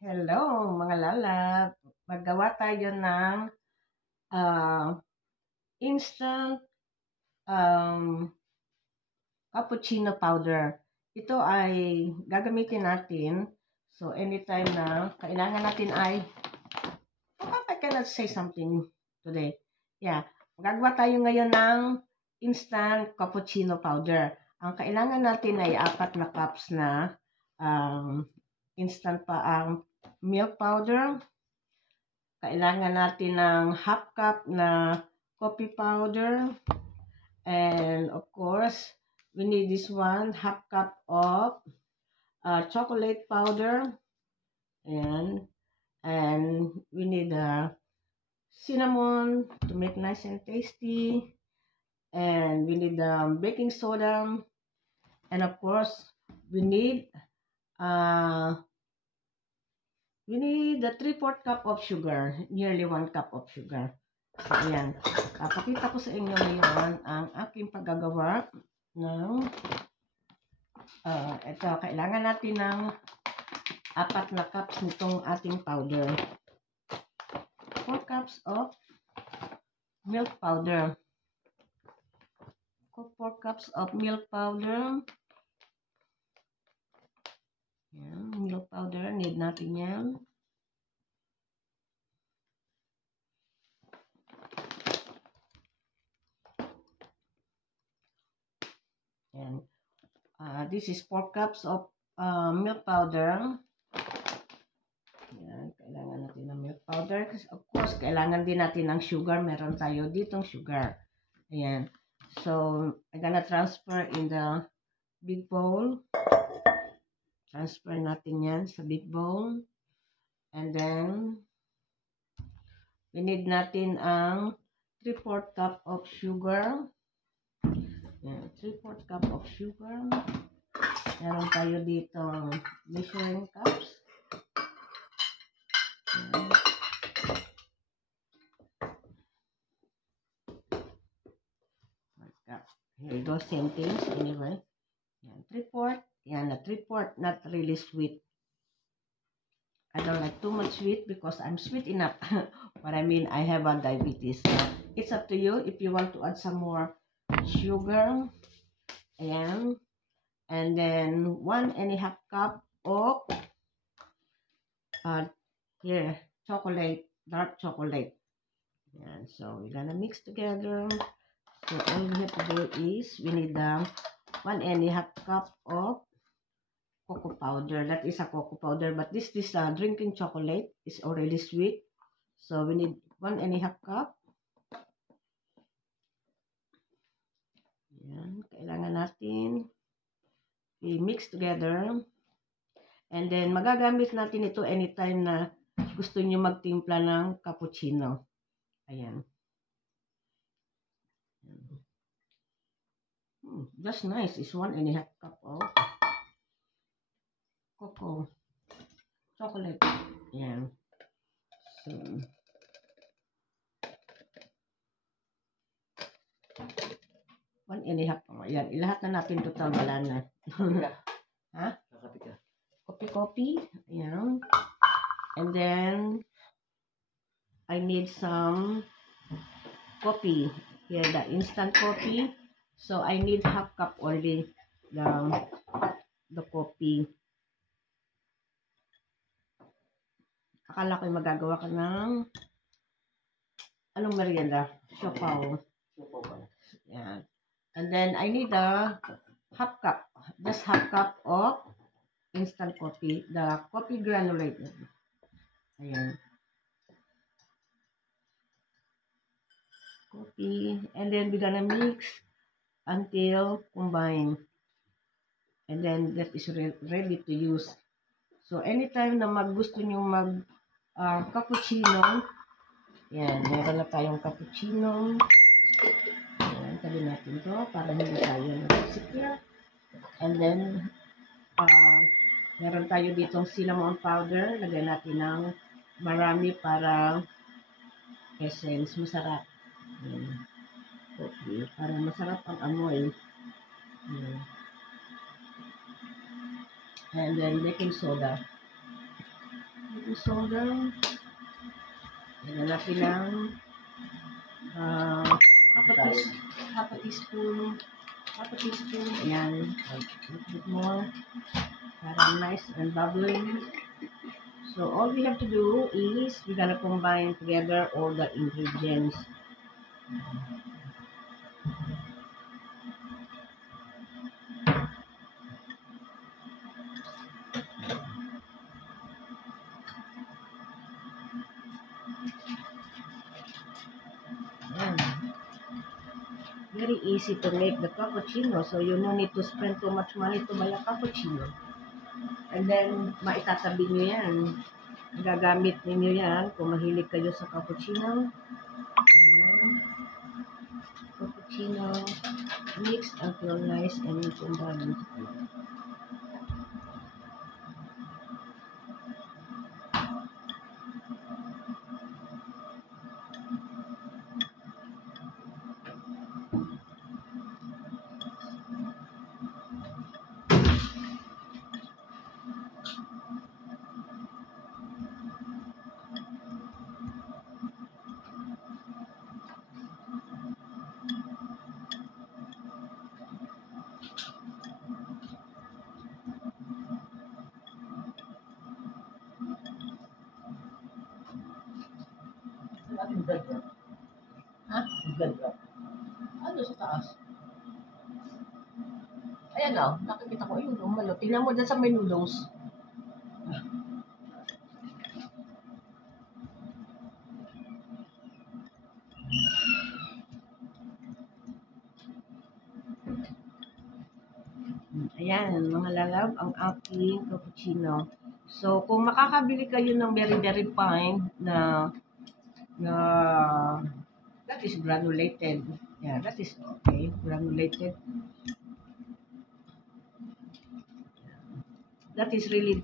Hello mga lalab. Maggawa tayo ng ah, instant um, cappuccino powder. Ito ay gagamitin natin. So anytime na kailangan natin ay, I cannot say something today. Yeah. Gagawa tayo ngayon ng instant cappuccino powder. Ang kailangan natin ay 4 cups na instant pa ang milk powder. Kailangan natin ng half cup na coffee powder. And of course, we need this one, half cup of chocolate powder. And we need cinnamon to make nice and tasty. And we need baking soda. And of course, we need the 3/4 cup of sugar, nearly 1 cup of sugar. So, ayan. Papakita ko sa inyo ngayon ang aking paggagawa ng ito. Kailangan natin ng 4 na cups nitong ating powder. 4 cups of milk powder. 4 cups of milk powder. Ayan, milk powder. Need natin yan. And this is 4 cups of milk powder. Ayan, kailangan natin ng milk powder. Of course, kailangan din natin ng sugar. Meron tayo ditong sugar. Ayan. So, I'm gonna transfer in the big bowl. Transfer natin yan sa big bowl. And then, we need natin ang 3/4 cup of sugar. Ayan, 3/4 cup of sugar. Meron tayo dito measuring cups. Ayan. Here you go, same things anyway. Ayan, 3/4. Ayan, na 3/4, not really sweet. I don't like too much sweet because I'm sweet enough. But I mean, I have a diabetes. So, it's up to you if you want to add some more sugar. Ayan. And then, 1.5 cup of here, chocolate, dark chocolate. Ayan. So, we're gonna mix together. So, all we have to do is, we need 1.5 cup of cocoa powder. That is a cocoa powder, but this drinking chocolate is already sweet. So, we need 1.5 cup. Ayan. Kailangan natin i-mix together. And then, magagamit natin ito anytime na gusto nyo magtimpla ng cappuccino. Ayan. That's nice. It's 1.5 cup of cocoa chocolate. Ayan. So, 1.5. Ayan. Ilahat na natin total. Wala na. Ha? Kopi-kopi. Ayan. And then, I need some coffee. Here, the instant coffee. So, I need half cup only the coffee. Akala ko'y magagawa ka ng anong merienda? Siopaw. Yeah. And then, I need a half cup. Just half cup of instant coffee. The coffee granulate. Ayan. Coffee. And then, we're gonna mix until combine. And then, that is ready to use. So, anytime na gusto nyo cappuccino, yan, meron na tayong cappuccino. Yan, tabi natin to para hindi tayo nagsisikya. And then, meron tayo ditong cinnamon powder. Lagyan natin ng marami para essence, masarap. Yan. Okay, para masarap ang amoy. Yan. And then, baking soda. baking soda. Lagyan natin ng half a teaspoon. Ayan. A little bit more. Para nice and bubbling. So all we have to do is we're gonna combine together all the ingredients. Very easy to make the cappuccino, so you no need to spend too much money to buy a cappuccino. And then, maitatabi nyo yan. Gagamit ninyo yan kung mahilig kayo sa cappuccino. Ayan. Cappuccino mix until nice and combined. Ha? Ano sa taas? Ayan o, nakikita ko yung umalo. Tingnan mo dyan sa may noodles. Ayan, mga lalab, ang aking cappuccino. So, kung makakabili kayo ng very, very fine na that is granulated. Yeah, that is okay, granulated. That is really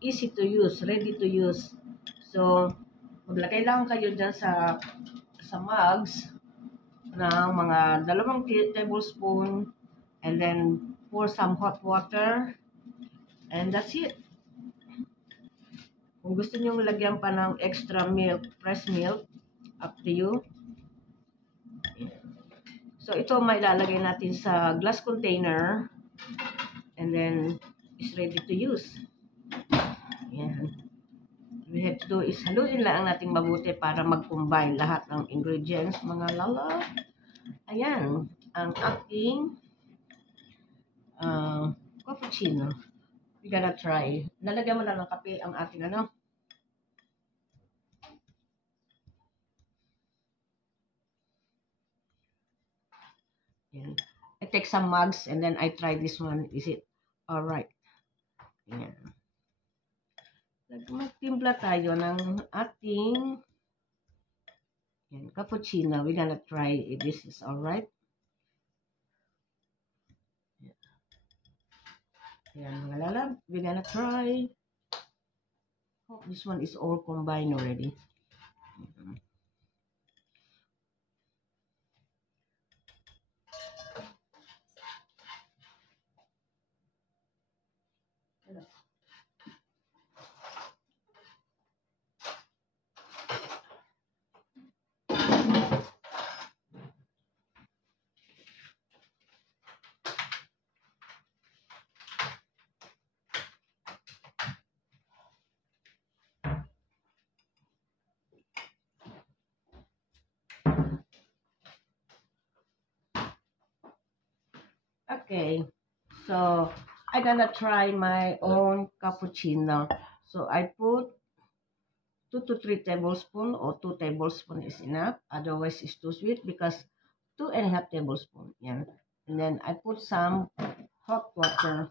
easy to use, ready to use. So, kailangan kayo dyan sa mugs ng mga 2 tablespoon and then pour some hot water and that's it. Kung gusto nyo lagyan pa ng extra milk, fresh milk, up to you. So, ito may lalagay natin sa glass container and then it's ready to use. Ayan. We have to do is haluin lang nating mabuti para mag-combine lahat ng ingredients, mga lala. Ayan, ang aking cappuccino. We gotta try. Nalagyan mo lang ng kape ang ating ano. Ayan. I take some mugs and then I try this one. Is it alright? Ayan. Magtimpla tayo ng ating cappuccino. We're gonna try if this is alright. Ayan, mga lalab. We're gonna try. Hope this one is all combined already. Okay, so I'm gonna try my own cappuccino. So I put 2 to 3 tablespoons or 2 tablespoons is enough. Otherwise, it's too sweet because 2.5 tablespoons. Yeah. And then I put some hot water.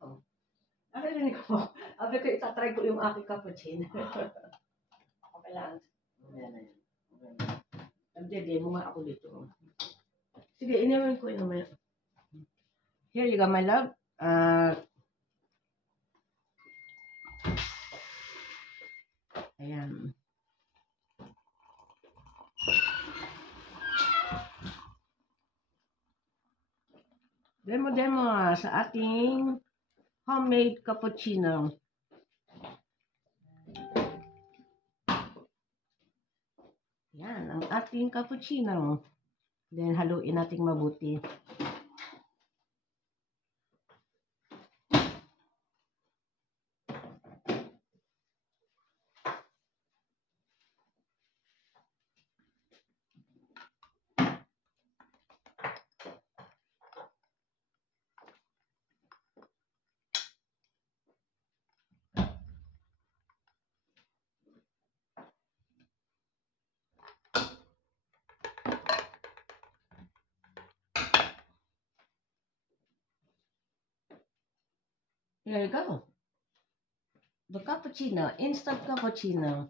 Oh. Narinig ko. Sabi ko, itatry ko yung aking cappuccino. Okay lang. Nagdede mo nga ako dito. Sige, inamin ko. Here you go, my love. Ayan. Demo sa ating homemade cappuccino. Yan, ang ating cappuccino. Then, haluin natin mabuti. There you go. The cappuccino, instant cappuccino.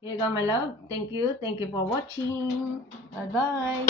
Here you go, my love. Thank you. Thank you for watching. Bye-bye.